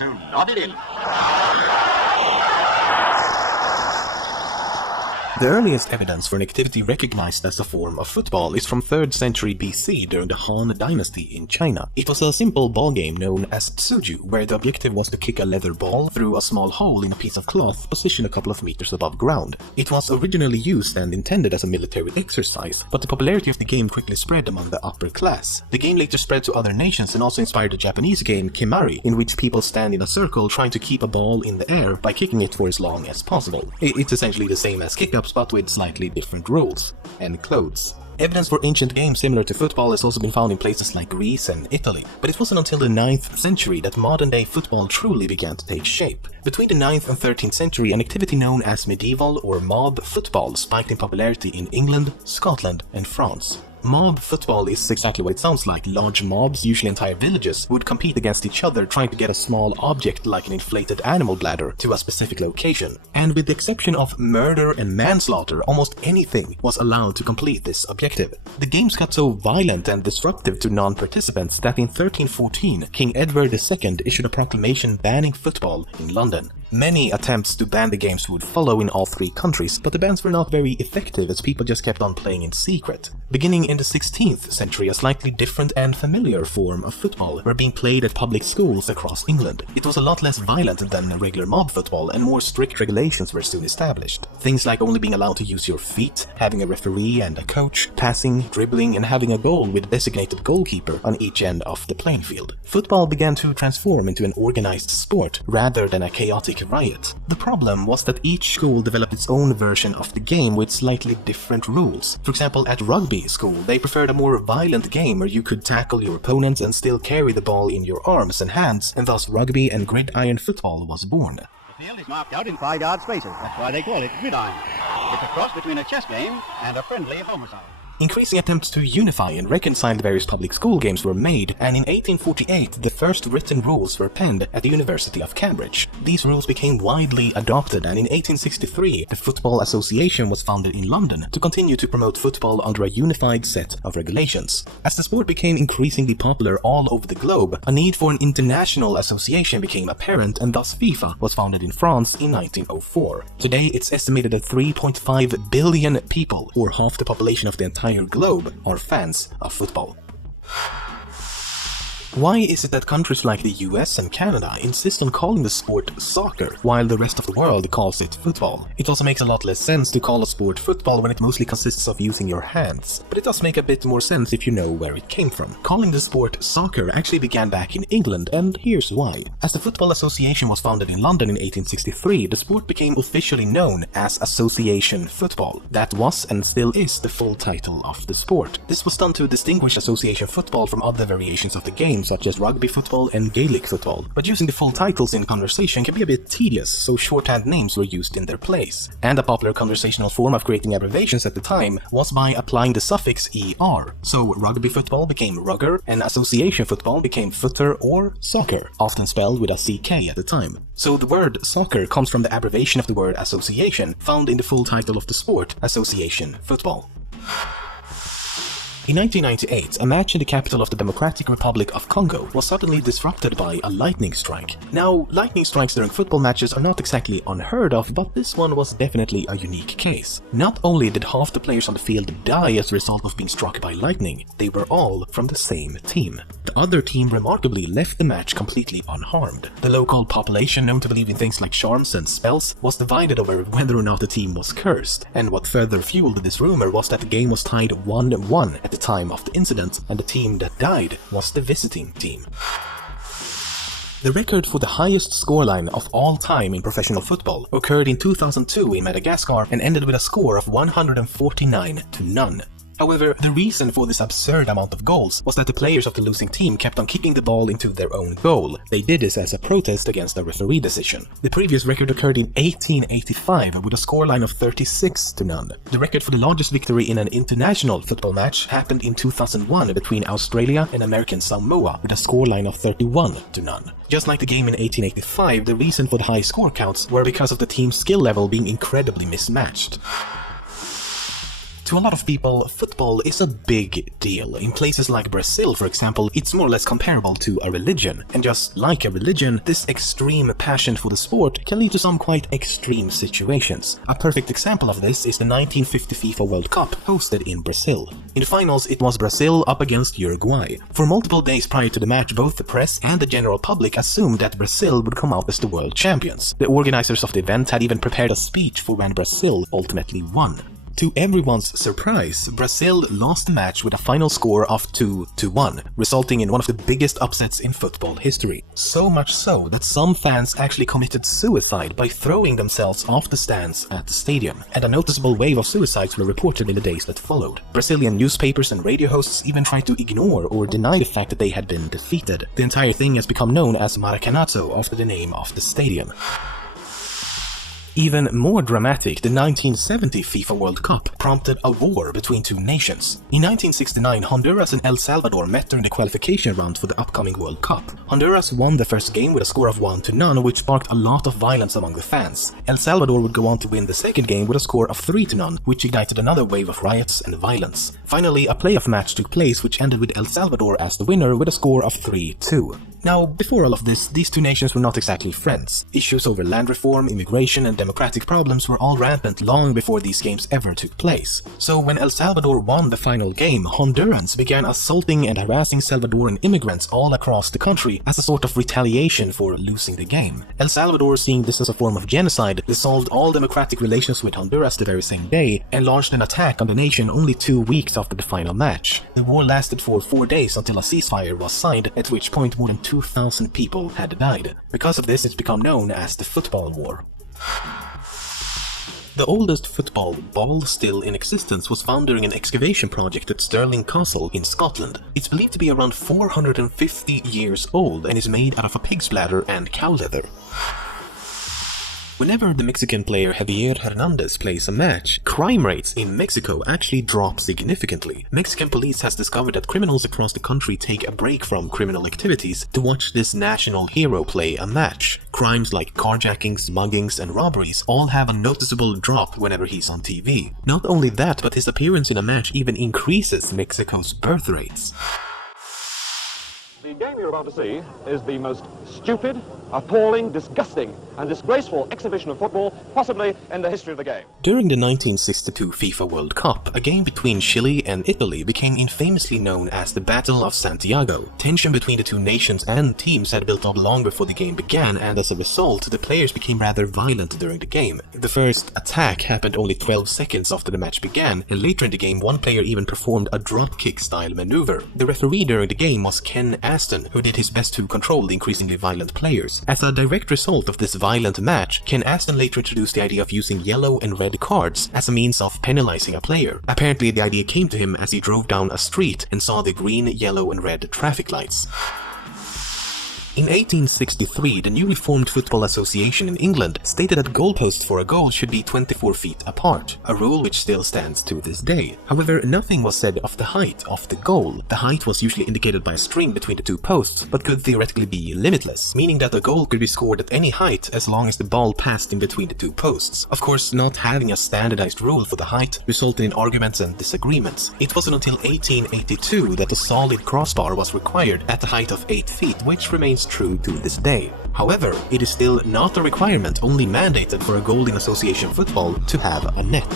ready to lob it in. The earliest evidence for an activity recognized as a form of football is from 3rd century BC during the Han Dynasty in China. It was a simple ball game known as tsuju, where the objective was to kick a leather ball through a small hole in a piece of cloth positioned a couple of meters above ground. It was originally used and intended as a military exercise, but the popularity of the game quickly spread among the upper class. The game later spread to other nations and also inspired the Japanese game Kimari, in which people stand in a circle trying to keep a ball in the air by kicking it for as long as possible. It's essentially the same as kick-ups, but with slightly different rules and clothes. Evidence for ancient games similar to football has also been found in places like Greece and Italy, but it wasn't until the 9th century that modern-day football truly began to take shape. Between the 9th and 13th century, an activity known as medieval or mob football spiked in popularity in England, Scotland, and France. Mob football is exactly what it sounds like. Large mobs, usually entire villages, would compete against each other trying to get a small object like an inflated animal bladder to a specific location. And with the exception of murder and manslaughter, almost anything was allowed to complete this objective. The games got so violent and disruptive to non-participants that in 1314, King Edward II issued a proclamation banning football in London. Many attempts to ban the games would follow in all 3 countries, but the bans were not very effective as people just kept on playing in secret. Beginning in the 16th century, a slightly different and familiar form of football were being played at public schools across England. It was a lot less violent than regular mob football, and more strict regulations were soon established. Things like only being allowed to use your feet, having a referee and a coach, passing, dribbling, and having a goal with a designated goalkeeper on each end of the playing field. Football began to transform into an organized sport rather than a chaotic riot. The problem was that each school developed its own version of the game with slightly different rules. For example, at rugby school, they preferred a more violent game where you could tackle your opponents and still carry the ball in your arms and hands, and thus rugby and gridiron football was born. The field is marked out in 5-yard spaces. That's why they call it gridiron. It's a cross between a chess game and a friendly homicide. Increasing attempts to unify and reconcile the various public school games were made, and in 1848 the first written rules were penned at the University of Cambridge. These rules became widely adopted, and in 1863 the Football Association was founded in London to continue to promote football under a unified set of regulations. As the sport became increasingly popular all over the globe, a need for an international association became apparent, and thus FIFA was founded in France in 1904. Today it's estimated that 3.5 billion people, or half the population of the entire globe, are fans of football. Why is it that countries like the US and Canada insist on calling the sport soccer, while the rest of the world calls it football? It also makes a lot less sense to call a sport football when it mostly consists of using your hands, but it does make a bit more sense if you know where it came from. Calling the sport soccer actually began back in England, and here's why. As the Football Association was founded in London in 1863, the sport became officially known as Association Football. That was and still is the full title of the sport. This was done to distinguish Association Football from other variations of the game, such as rugby football and Gaelic football, but using the full titles in conversation can be a bit tedious, so shorthand names were used in their place. And a popular conversational form of creating abbreviations at the time was by applying the suffix ER, so rugby football became rugger and association football became footer or soccer, often spelled with a CK at the time. So the word soccer comes from the abbreviation of the word association, found in the full title of the sport, Association Football. In 1998, a match in the capital of the Democratic Republic of Congo was suddenly disrupted by a lightning strike. Now, lightning strikes during football matches are not exactly unheard of, but this one was definitely a unique case. Not only did half the players on the field die as a result of being struck by lightning, they were all from the same team. The other team remarkably left the match completely unharmed. The local population, known to believe in things like charms and spells, was divided over whether or not the team was cursed, and what further fueled this rumor was that the game was tied 1-1 at the time of the incident, and the team that died was the visiting team. The record for the highest scoreline of all time in professional football occurred in 2002 in Madagascar and ended with a score of 149-0. However, the reason for this absurd amount of goals was that the players of the losing team kept on kicking the ball into their own goal. They did this as a protest against a referee decision. The previous record occurred in 1885 with a scoreline of 36-0. The record for the largest victory in an international football match happened in 2001 between Australia and American Samoa with a scoreline of 31-0. Just like the game in 1885, the reason for the high score counts were because of the team's skill level being incredibly mismatched. To a lot of people, football is a big deal. In places like Brazil, for example, it's more or less comparable to a religion. And just like a religion, this extreme passion for the sport can lead to some quite extreme situations. A perfect example of this is the 1950 FIFA World Cup, hosted in Brazil. In the finals, it was Brazil up against Uruguay. For multiple days prior to the match, both the press and the general public assumed that Brazil would come out as the world champions. The organizers of the event had even prepared a speech for when Brazil ultimately won. To everyone's surprise, Brazil lost the match with a final score of 2-1, resulting in one of the biggest upsets in football history. So much so that some fans actually committed suicide by throwing themselves off the stands at the stadium, and a noticeable wave of suicides were reported in the days that followed. Brazilian newspapers and radio hosts even tried to ignore or deny the fact that they had been defeated. The entire thing has become known as Maracanazo after the name of the stadium. Even more dramatic, the 1970 FIFA World Cup prompted a war between two nations. In 1969, Honduras and El Salvador met during the qualification round for the upcoming World Cup. Honduras won the first game with a score of 1-0, which sparked a lot of violence among the fans. El Salvador would go on to win the second game with a score of 3-0, which ignited another wave of riots and violence. Finally, a playoff match took place which ended with El Salvador as the winner with a score of 3-2. Now, before all of this, these two nations were not exactly friends. Issues over land reform, immigration, and democratic problems were all rampant long before these games ever took place. So when El Salvador won the final game, Hondurans began assaulting and harassing Salvadoran immigrants all across the country as a sort of retaliation for losing the game. El Salvador, seeing this as a form of genocide, dissolved all democratic relations with Honduras the very same day and launched an attack on the nation only 2 weeks after the final match. The war lasted for 4 days until a ceasefire was signed, at which point more than 2,000 people had died. Because of this, it's become known as the Football War. The oldest football ball still in existence was found during an excavation project at Stirling Castle in Scotland. It's believed to be around 450 years old and is made out of a pig's bladder and cow leather. Whenever the Mexican player Javier Hernandez plays a match, crime rates in Mexico actually drop significantly. Mexican police has discovered that criminals across the country take a break from criminal activities to watch this national hero play a match. Crimes like carjackings, muggings, and robberies all have a noticeable drop whenever he's on TV. Not only that, but his appearance in a match even increases Mexico's birth rates. The game you're about to see is the most stupid, appalling, disgusting and disgraceful exhibition of football possibly in the history of the game. During the 1962 FIFA World Cup, a game between Chile and Italy became infamously known as the Battle of Santiago. Tension between the two nations and teams had built up long before the game began, and as a result, the players became rather violent during the game. The first attack happened only 12 seconds after the match began, and later in the game one player even performed a dropkick style maneuver. The referee during the game was Ken Aston, who did his best to control the increasingly violent players. As a direct result of this violent match, Ken Aston later introduced the idea of using yellow and red cards as a means of penalizing a player. Apparently the idea came to him as he drove down a street and saw the green, yellow and red traffic lights. In 1863, the newly formed Football Association in England stated that goalposts for a goal should be 24 feet apart, a rule which still stands to this day. However, nothing was said of the height of the goal. The height was usually indicated by a string between the two posts, but could theoretically be limitless, meaning that a goal could be scored at any height as long as the ball passed in between the two posts. Of course, not having a standardized rule for the height resulted in arguments and disagreements. It wasn't until 1882 that a solid crossbar was required at the height of 8 feet, which remains true to this day. However, it is still not a requirement, only mandated for a goal in association football to have a net.